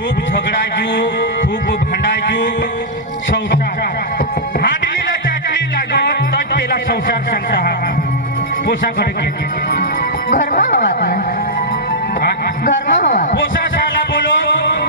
खूप झगडायचो, खूप भांडायचो. संसार हाडलीला चाटली लागत तर त्याला संसार सांगता हा पोसाकडे गेले घरमा हवा घरमा हवा पोसा शाला बोलो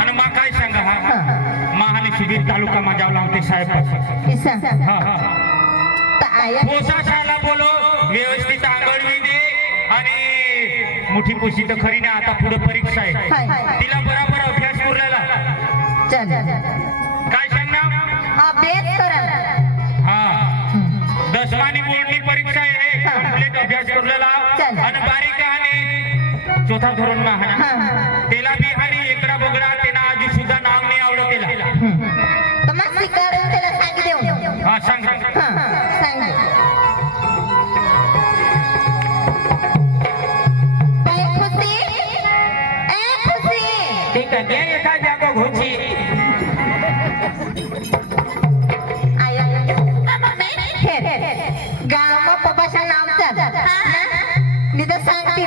आणि मा काय सांगा हा महाने शिबिर तालुका मा जावला होते साहेब इसा हा हा पोसा शाला बोलो व्यवस्थित आंगळवी दे आणि मोठी पोशी तर खरी ना आता पुढे परीक्षा आहे तिला बरोबर अभ्यास करलेला चल काय सांगणार अभ्यास करा हा दसमानी बोर्डनी परीक्षा आहे कंप्लीट अभ्यास करलेला आणि बारीक आणि चौथा धोरण मा हा त्याला बी आणि एकड़ा बगडा तेना आजी सुद्धा नाव नाही आवडत त्याला तर मग शिकारून त्याला सांग देऊ हा सांग सांग ठीक आहे दे एका जागा घोची गाव पप्पाच्या नावचा मी तर सांगते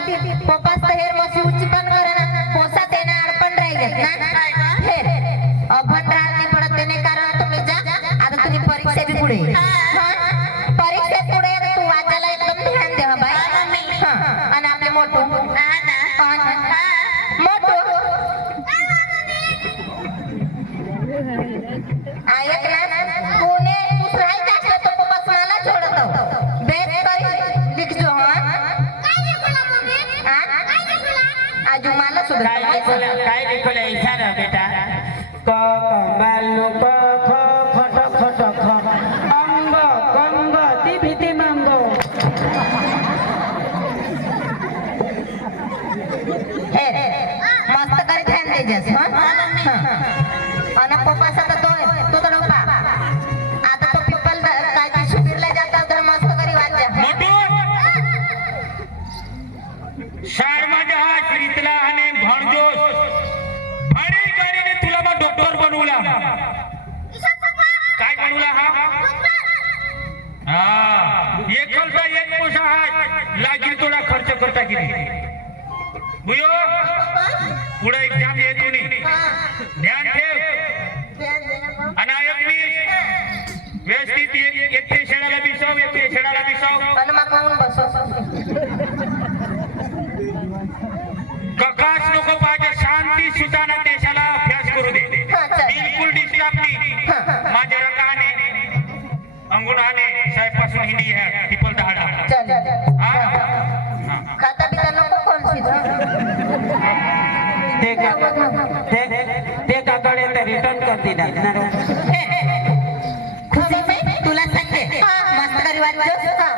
पप्पाच तर हेर मशी उच्ची पण करे ना पोसा त्याने अडपण राहिले ना हेर अभण राहणे पडत त्याने कारण तुम्ही जा आता तुम्ही परीक्षा बी पुढे परीक्षा पुढे तू वाचायला एकदम ध्यान दे बाई आणि आपले मोठो मोठो ऐक ना पुणे राहायचं असलं तर पप्पाच मला जोडतो बेस करी लिखजो आजू मला सुद्धा काय लिखले इशारा बेटा क बालू क ख खट खट ख अंग कंग ती भीती मंग हे मस्त करी ध्यान देजस आणि पप्पाचा तर तो तर रोपा आता तो पिपल काय की शिबिरला जाता तर मस्त करी वाचा मोठू शाळमा जहा श्रीतला आणि भणजोस भणी गाडीने तुला मग डॉक्टर बनवला काय बनवला हा एकलता एक पोसा हात लागील थोडा खर्च करता की नाही बुयो पुढे एक्झाम येतो नाही ध्यान ठेव आणि व्यवस्थित एकटे शेडाला बिसाव एकटे शेडाला बिसाव आणि मग म्हणून बसव ककाश नको पाहिजे शांती सुताना देशाला अभ्यास करू दे बिलकुल डिस्टर्ब नाही माझ्या रकाने अंगुणाने साहेबपासून हिंदी आहे टिपल दहाडा खाता बिता नको कोण ते काकडे रिटर्न करते खुशी तुला सांगते मस्त करी वाचो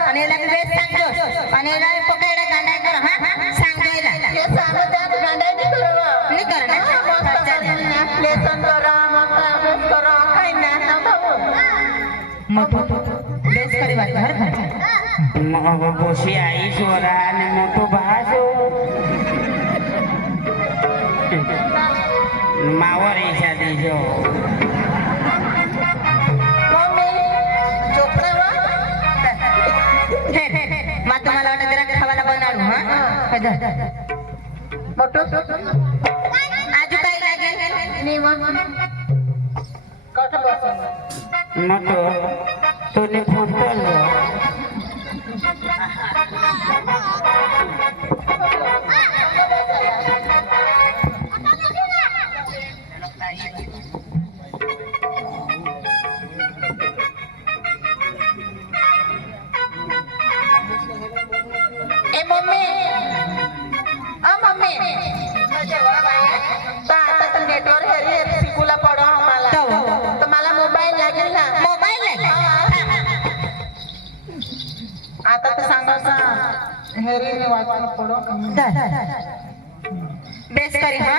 आणि याला वेळ सांगतो आणि याला पकडायला गांडाय कर हा सांगतो याला हे सांगतो त्या गांडाय नाही कर ना लेसन करा मस्त अभ्यास करा काय ना मोठो बेस करी वाचो हर बोशी आई सोरा आणि मोठो भासो मावर ईशा देशो मा तुम्हाला वाटत जरा खावाला बनवू हा मोठो आजू काय लागेल मोठो तुने फोन केलो मम्मी आता तर नेटवर्क हेरी शिकूला पडो आम्हाला तर मला मोबाईल लागेल ना मोबाईल आता तर सांगायचा हेरी मी वाचून पडो बेस करी हा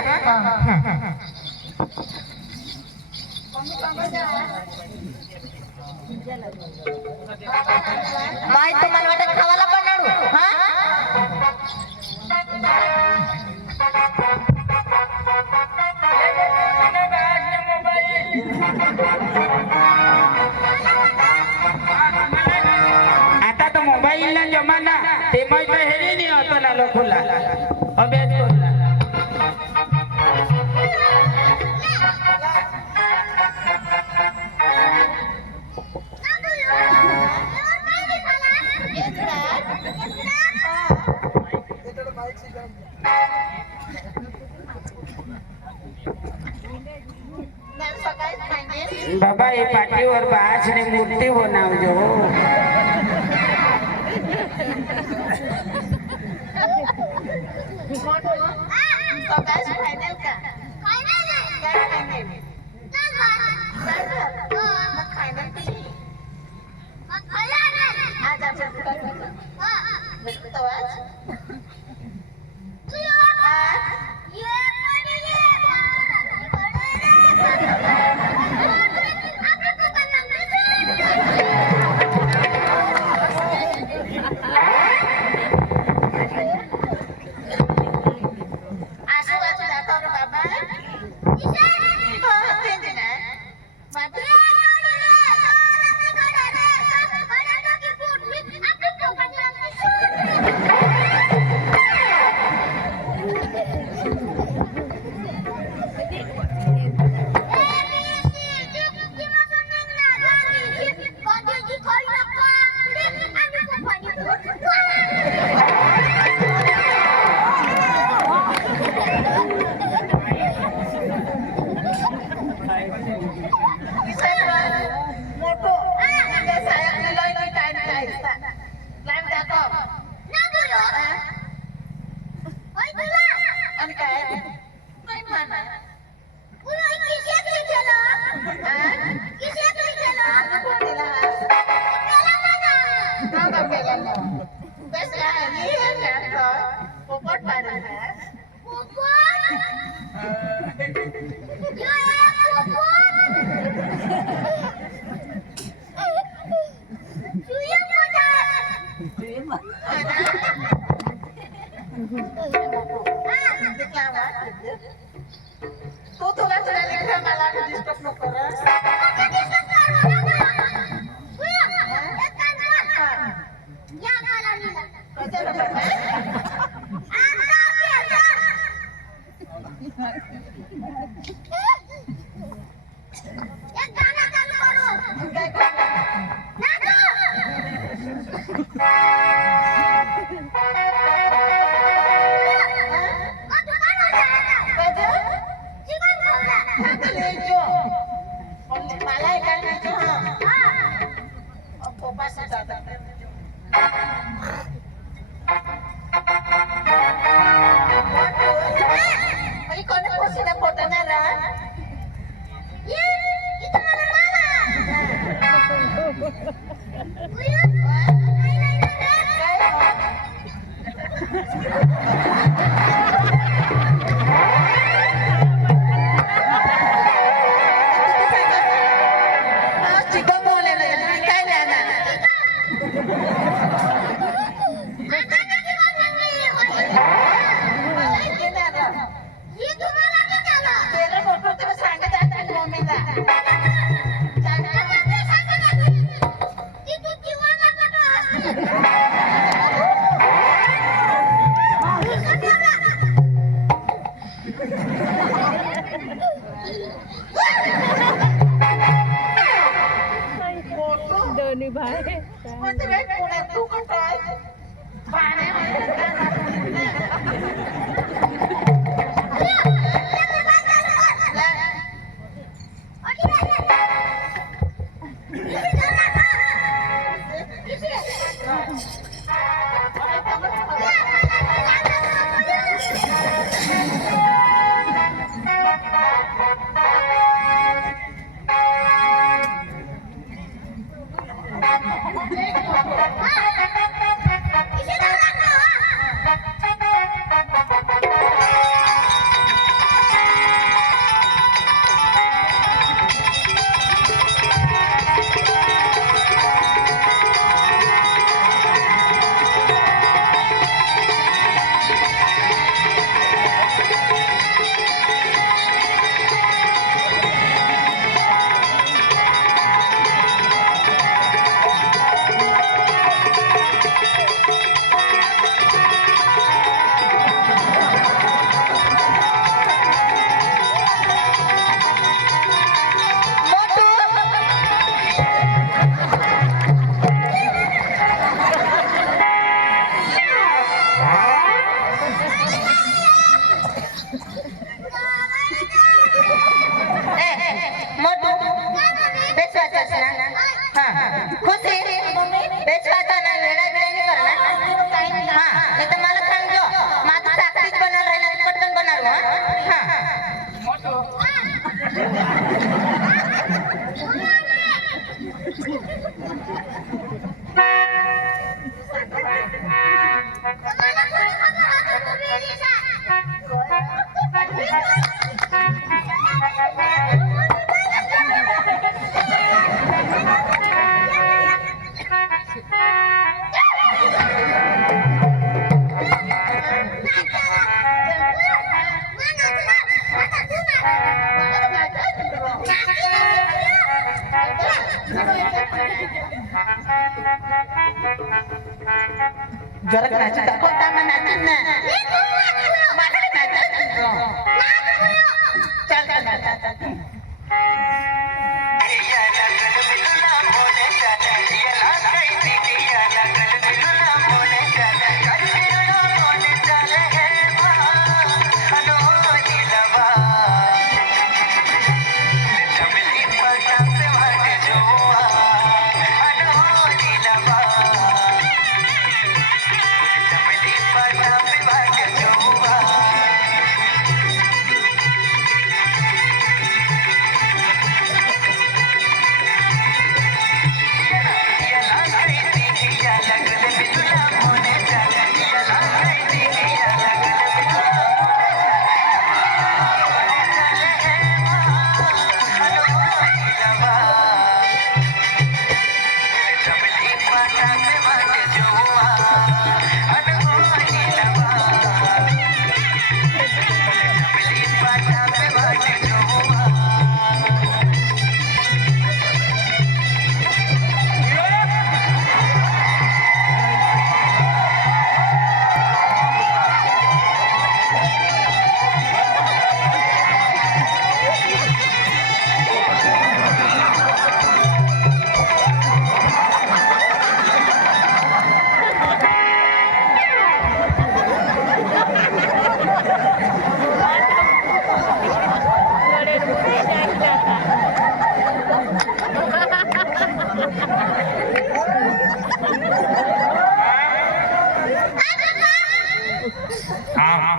माय तुम्हाला वाटत खावाला बनवू हा आता तो मोबाइल ना जमाना ते मैं तो हेरी नहीं आता ना लोखुला अभ्यास करला बाबा ये पाटीवर बास ने मूर्ति बनावजो वाचास ना हा खुश आहे बेस वाचा ना वेळा वेळाने कर ना हा नाही तर मला सांगतो माझं साखरीच बनवलं राहिला पटकन बनवलं हा जरा नाची दाखवता मग नाचीन ना मला नाचायचं चल चल चल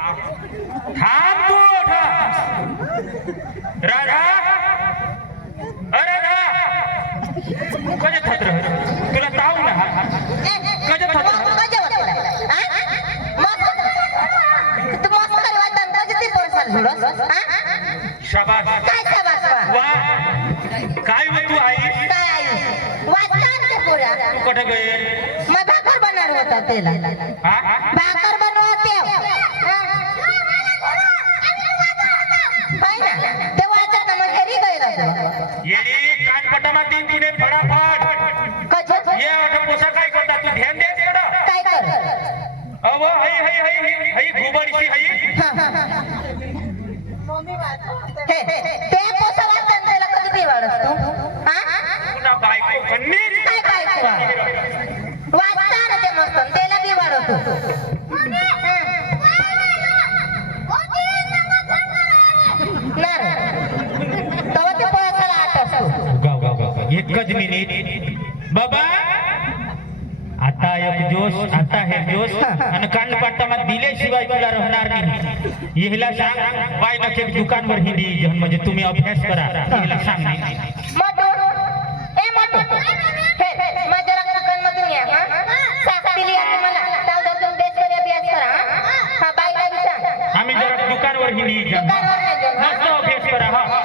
थांब तू राधा राधा कजे थत्र तुला ताव ना कजे थत्र शाबास वा काय व तू आई कुठे गए मग भाकर बनवणार होता त्याला भाकर बनवते ते वाचत ना मग घरी गए येणे कानपटाला तीन तिने फटाफट ये आता पोसा काय करता तू ध्यान दे थोडं काय कर अव हई घुबडशी हई ते पोसा वाचन त्याला कधी बिवाडस तू पुन्हा बायको कन्नीर काय बायको वाचता ना ते मस्त त्याला बिवाडतो एकच मिनिट बाबा आता एक जोश आता हे जोश आणि कानपाटाला दिल्याशिवाय तुला राहणार नाही याला सांग बाय नके दुकानवर हिंदी जन म्हणजे तुम्ही अभ्यास करा याला सांग मटू ए मटू हे माझ्या दुकानमधून या साक्षीली या तुम्हाला तावदा तुम्ही बेस कर अभ्यास करा हा बाईला विचार आम्ही जरा दुकानवर हिंदी जन मस्त अभ्यास करा हा